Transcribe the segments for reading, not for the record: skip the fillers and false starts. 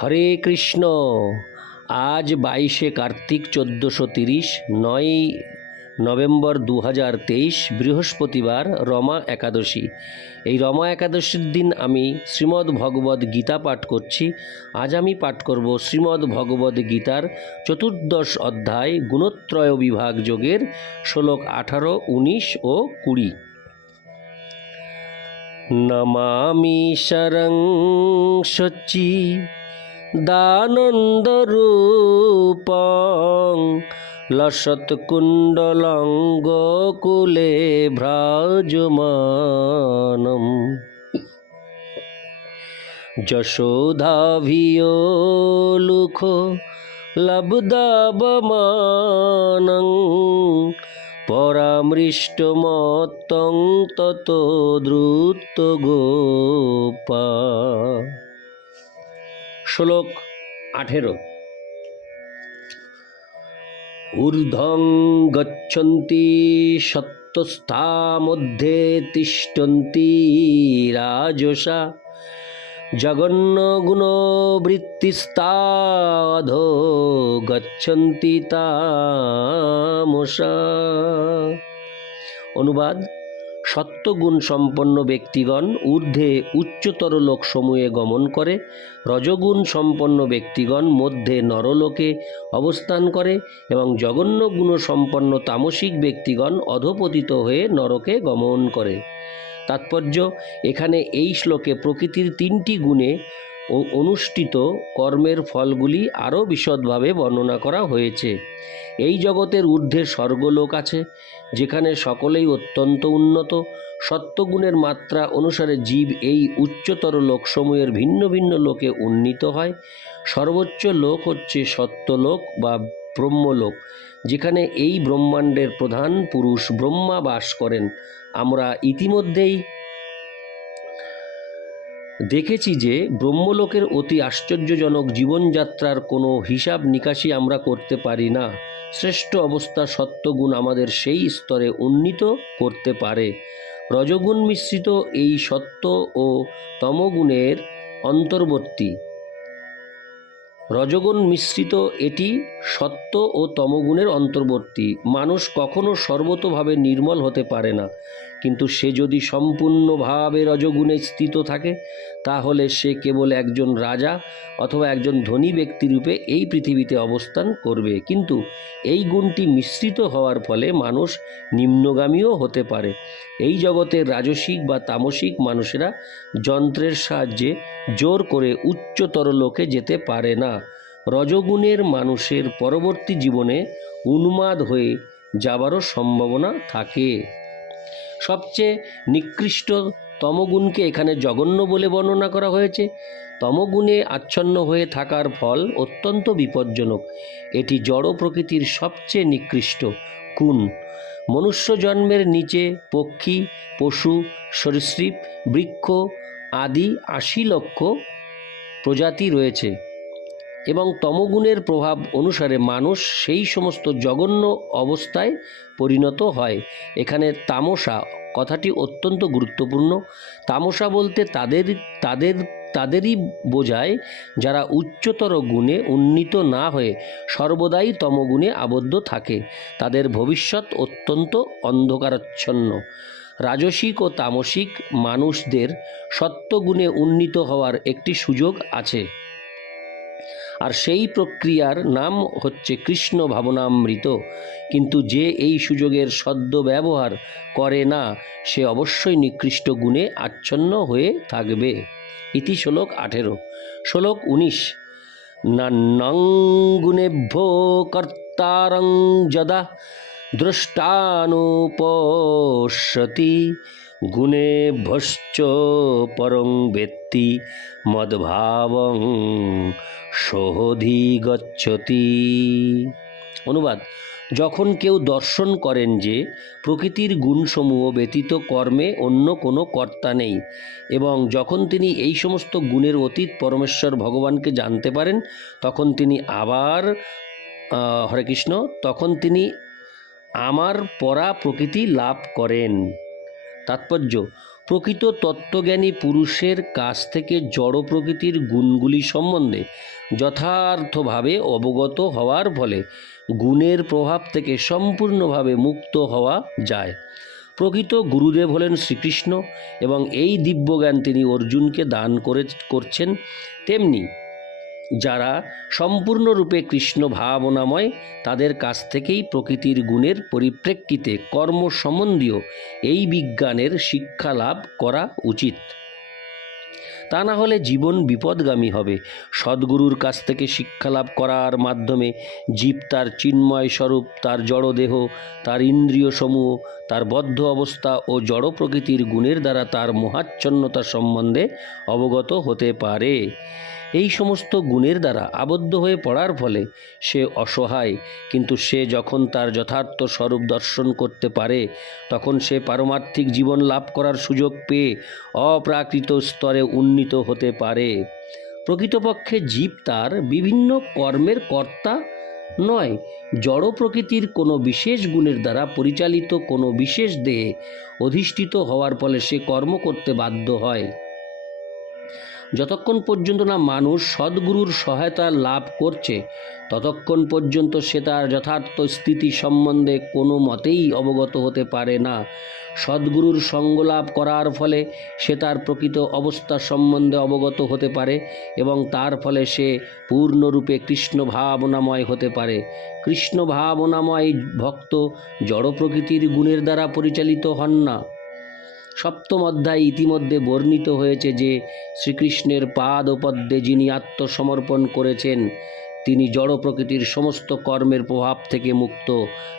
হরে কৃষ্ণ। আজ 22শে কার্তিক 1430, 9ই নভেম্বর 2023, বৃহস্পতিবার, রমা একাদশী। এই রমা একাদশীর দিন আমি শ্রীমদ্ ভগবদ্ গীতা পাঠ করছি। আজ আমি পাঠ করব শ্রীমদ্ ভগবদ্ গীতার 14 অধ্যায় গুণত্রয় বিভাগ যোগের শ্লোক 18, 19 ও 20। নমামি শরং সচি দানন্দরূপং লসৎকুণ্ডলং গোকুলে ভ্রাজমানম যশোধাভিয়ো লুখো লব্ধবমানং পরামৃষ্টমত্তং ততো দ্রুত গোপা। শ্লোক 18। ঊর্ধ্বং গচ্ছন্তি সত্যস্থা মধ্যে তিষ্ঠন্তি রাজসা জগন্নগুণবৃত্তিস্তা অধো গচ্ছন্তি তামসা। অনুবাদ: সত্যগুণ সম্পন্ন ব্যক্তিগণ ঊর্ধ্বে উচ্চতর লোকসমূহে গমন করে, রজগুণ সম্পন্ন ব্যক্তিগণ মধ্যে নরলোকে অবস্থান করে এবং জঘন্য গুণ সম্পন্ন তামসিক ব্যক্তিগণ অধঃপতিত হয়ে নরকে গমন করে। তাৎপর্য: এখানে এই শ্লোকে প্রকৃতির 3টি গুণে অনুষ্ঠিত কর্মের ফলগুলি আরও বিশদভাবে বর্ণনা করা হয়েছে। এই জগতের ঊর্ধ্বে স্বর্গলোক আছে, যেখানে সকলেই অত্যন্ত উন্নত। সত্যগুণের মাত্রা অনুসারে জীব এই উচ্চতর লোকসমূহের ভিন্ন ভিন্ন লোকে উন্নীত হয়। সর্বোচ্চ লোক হচ্ছে সত্যলোক বা ব্রহ্মলোক, যেখানে এই ব্রহ্মাণ্ডের প্রধান পুরুষ ব্রহ্মা বাস করেন। আমরা ইতিমধ্যেই দেখেছি যে ব্রহ্মলোকের অতি আশ্চর্যজনক জীবনযাত্রার কোনো হিসাব নিকাশি আমরা করতে পারি না। শ্রেষ্ঠ অবস্থা সত্যগুণ আমাদের সেই স্তরে উন্নীত করতে পারে। রজগুণ মিশ্রিত এই সত্য ও তমগুণের অন্তর্বর্তী। রজগুণ মিশ্রিত এটি সত্য ও তমগুণের অন্তর্বর্তী। মানুষ কখনো সর্বতোভাবে নির্মল হতে পারে না, কিন্তু সে যদি সম্পূর্ণভাবে রজগুণে স্থিত থাকে, তাহলে সে কেবল একজন রাজা অথবা একজন ধনী ব্যক্তিরূপে এই পৃথিবীতে অবস্থান করবে। কিন্তু এই গুণটি মিশ্রিত হওয়ার ফলে মানুষ নিম্নগামীও হতে পারে। এই জগতের রাজসিক বা তামসিক মানুষেরা যন্ত্রের সাহায্যে জোর করে উচ্চতর লোকে যেতে পারে না। রজগুণের মানুষের পরবর্তী জীবনে উন্মাদ হয়ে যাবারও সম্ভাবনা থাকে। সবচেয়ে নিকৃষ্ট তমগুণকে এখানে জঘন্য বলে বর্ণনা করা হয়েছে। তমগুণে আচ্ছন্ন হয়ে থাকার ফল অত্যন্ত বিপজ্জনক। এটি জড় প্রকৃতির সবচেয়ে নিকৃষ্ট গুণ। মনুষ্য জন্মের নিচে পক্ষী, পশু, সরীসৃপ, বৃক্ষ আদি 80 লক্ষ প্রজাতি রয়েছে এবং তমগুণের প্রভাব অনুসারে মানুষ সেই সমস্ত জঘন্য অবস্থায় পরিণত হয়। এখানে তামসা কথাটি অত্যন্ত গুরুত্বপূর্ণ। তামসা বলতে তাদেরই বোঝায় যারা উচ্চতর গুণে উন্নীত না হয়ে সর্বদাই তমগুণে আবদ্ধ থাকে। তাদের ভবিষ্যৎ অত্যন্ত অন্ধকারাচ্ছন্ন। রাজসিক ও তামসিক মানুষদের সত্যগুণে উন্নীত হওয়ার একটি সুযোগ আছে, আর সেই প্রক্রিয়ার নাম হচ্ছে কৃষ্ণ ভাবনামৃত। কিন্তু যে এই সুযোগের সদ্ব্যবহার করে না, সে অবশ্যই নিকৃষ্ট গুণে আচ্ছন্ন হয়ে থাকবে। ইতি শ্লোক 18। শ্লোক 19। নান্যং গুণেভ্যো কর্তারং যদা দ্রষ্টানুপশ্যতি গুণেভ্যশ্চ পরং বেত্তি মদ্ভাবং সোऽধিগচ্ছতি। অনুবাদ: যখন কেউ দর্শন করেন যে প্রকৃতির গুণসমূহ ব্যতীত কর্মে অন্য কোনো কর্তা নেই, এবং যখন তিনি এই সমস্ত গুণের অতীত পরমেশ্বর ভগবানকে জানতে পারেন, তখন তিনি আমার পরা প্রকৃতি লাভ করেন। তাৎপর্য: প্রকৃত তত্ত্বজ্ঞানী পুরুষের কাছ থেকে জড় প্রকৃতির গুণগুলি সম্বন্ধে যথার্থভাবে অবগত হওয়ার ফলে গুণের প্রভাব থেকে সম্পূর্ণভাবে মুক্ত হওয়া যায়। প্রকৃত গুরুদেব হলেন শ্রীকৃষ্ণ এবং এই দিব্যজ্ঞান তিনি অর্জুনকে দান করছেন। তেমনি যারা সম্পূর্ণরূপে কৃষ্ণ ভাবনাময়, তাদের কাছ থেকেই প্রকৃতির গুণের পরিপ্রেক্ষিতে কর্ম সম্বন্ধীয় এই বিজ্ঞানের শিক্ষা লাভ করা উচিত। তা না হলে জীবন বিপদগামী হবে। সদ্গুরুর কাছ থেকে শিক্ষা লাভ করার মাধ্যমে জীব তার চিন্ময় স্বরূপ, তার জড়দেহ, তার ইন্দ্রিয় সমূহ, তার বদ্ধ অবস্থা ও জড় প্রকৃতির গুণের দ্বারা তার মোহাচ্ছন্নতা সম্বন্ধে অবগত হতে পারে। এই সমস্ত গুণের দ্বারা আবদ্ধ হয়ে পড়ার ফলে সে অসহায়, কিন্তু সে যখন তার যথার্থ স্বরূপ দর্শন করতে পারে তখন সে পারমার্থিক জীবন লাভ করার সুযোগ পেয়ে অপ্রাকৃত স্তরে উন্নীত হতে পারে। প্রকৃতপক্ষে জীব তার বিভিন্ন কর্মের কর্তা নয়, জড় প্রকৃতির কোনো বিশেষ গুণের দ্বারা পরিচালিত কোনো বিশেষ দেহে অধিষ্ঠিত হওয়ার ফলে সে কর্ম করতে বাধ্য হয়। যতক্ষণ পর্যন্ত না মানুষ সদ্গুরুর সহায়তা লাভ করছে ততক্ষণ পর্যন্ত সে তার যথার্থ স্থিতি সম্বন্ধে কোনো মতেই অবগত হতে পারে না। সদ্গুরুর সঙ্গ লাভ করার ফলে সে তার প্রকৃত অবস্থা সম্বন্ধে অবগত হতে পারে এবং তার ফলে সে পূর্ণরূপে কৃষ্ণ ভাবনাময় হতে পারে। কৃষ্ণ ভাবনাময় ভক্ত জড় প্রকৃতির গুণের দ্বারা পরিচালিত হন না। সপ্তম অধ্যায় ইতিমধ্যে বর্ণিত হয়েছে যে শ্রীকৃষ্ণের পাদ ও পদ্মে যিনি আত্মসমর্পণ করেছেন তিনি জড় প্রকৃতির সমস্ত কর্মের প্রভাব থেকে মুক্ত।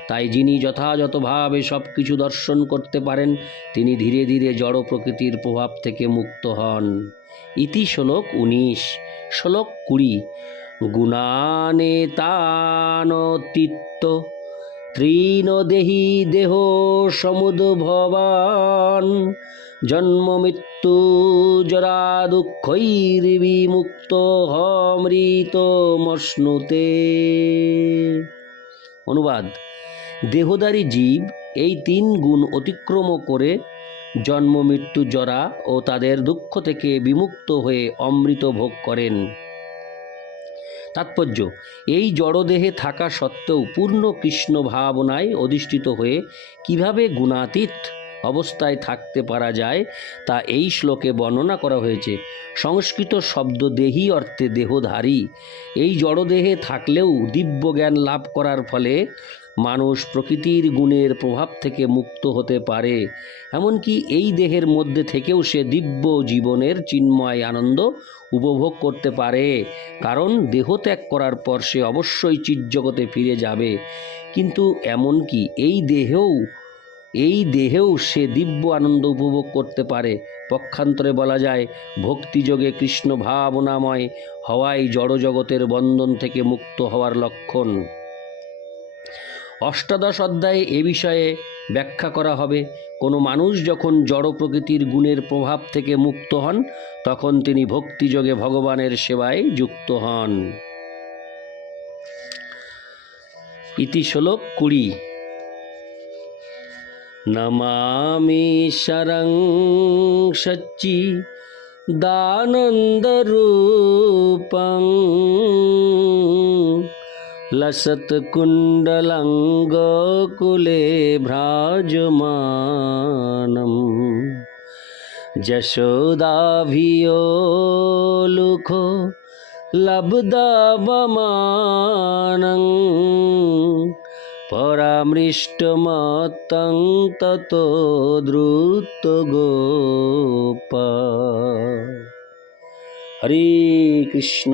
তাই যিনি যথাযথভাবে সব কিছু দর্শন করতে পারেন তিনি ধীরে ধীরে জড় প্রকৃতির প্রভাব থেকে মুক্ত হন। ইতি শ্লোক 19। শ্লোক 20। গুণানেতানতীত্য ত্রীন দেহি দেহ সমুদ্ভবান জন্ম মৃত্যু জরা দুঃখৈর্বিমুক্ত হমৃতমশ্নুতে। অনুবাদ: দেহধারী জীব এই 3 গুণ অতিক্রম করে জন্ম মৃত্যু জরা ও তাদের দুঃখ থেকে বিমুক্ত হয়ে অমৃত ভোগ করেন। তাৎপর্য: এই জড়দেহে থাকা সত্ত্বেও পূর্ণ কৃষ্ণ ভাবনায় অধিষ্ঠিত হয়ে কিভাবে গুণাতীত অবস্থায় থাকতে পারা যায় তা এই শ্লোকে বর্ণনা করা হয়েছে। সংস্কৃত শব্দ দেহি অর্থে দেহধারী। এই জড়দেহে থাকলেও দিব্য জ্ঞান লাভ করার ফলে মানুষ প্রকৃতির গুণের প্রভাব থেকে মুক্ত হতে পারে। এমনকি এই দেহের মধ্যে থেকেও সে দিব্য জীবনের চিন্ময় আনন্দ উপভোগ করতে পারে, কারণ দেহ ত্যাগ করার পর সে অবশ্যই চিৎজগতে ফিরে যাবে। কিন্তু এমনকি এই দেহেও সে দিব্য আনন্দ উপভোগ করতে পারে। পক্ষান্তরে বলা যায়, ভক্তিযোগে কৃষ্ণ ভাবনাময় হওয়াই জড়জগতের বন্ধন থেকে মুক্ত হওয়ার লক্ষণ। অষ্টাদশ অধ্যায়ে এ বিষয়ে ব্যাখ্যা করা হবে। কোনো মানুষ যখন জড় প্রকৃতির গুণের প্রভাব থেকে মুক্ত হন তখন তিনি ভক্তিযোগে ভগবানের সেবায় যুক্ত হন। ইতি শ্লোক 20। নমামি শরং সচ্চি দানন্দরূপং লসৎকুণ্ডলং গোকুলে ভ্রাজমানম যশোদাভিয়োলুখো লব্ধবমানং পরামৃষ্টমত্তং ততো দ্রুত গোপা। হরে কৃষ্ণ।